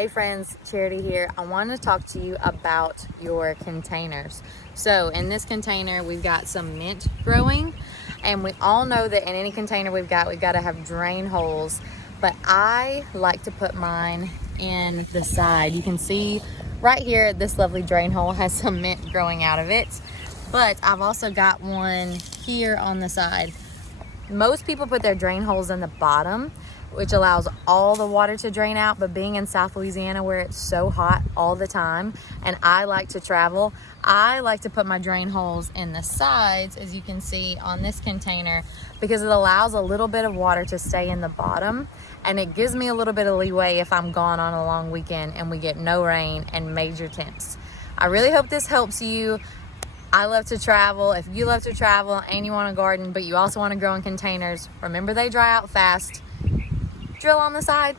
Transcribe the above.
Hey friends, Charity here. I wanted to talk to you about your containers. So in this container, we've got some mint growing, and we all know that in any container we've got to have drain holes, but I like to put mine in the side. You can see right here, this lovely drain hole has some mint growing out of it, but I've also got one here on the side. Most people put their drain holes in the bottom, which allows all the water to drain out, but being in South Louisiana where it's so hot all the time and I like to travel, I like to put my drain holes in the sides, as you can see on this container, because it allows a little bit of water to stay in the bottom, and it gives me a little bit of leeway if I'm gone on a long weekend and we get no rain and major temps. I really hope this helps you. I love to travel. If you love to travel and you want to garden, but you also want to grow in containers, remember they dry out fast. Drill on the side.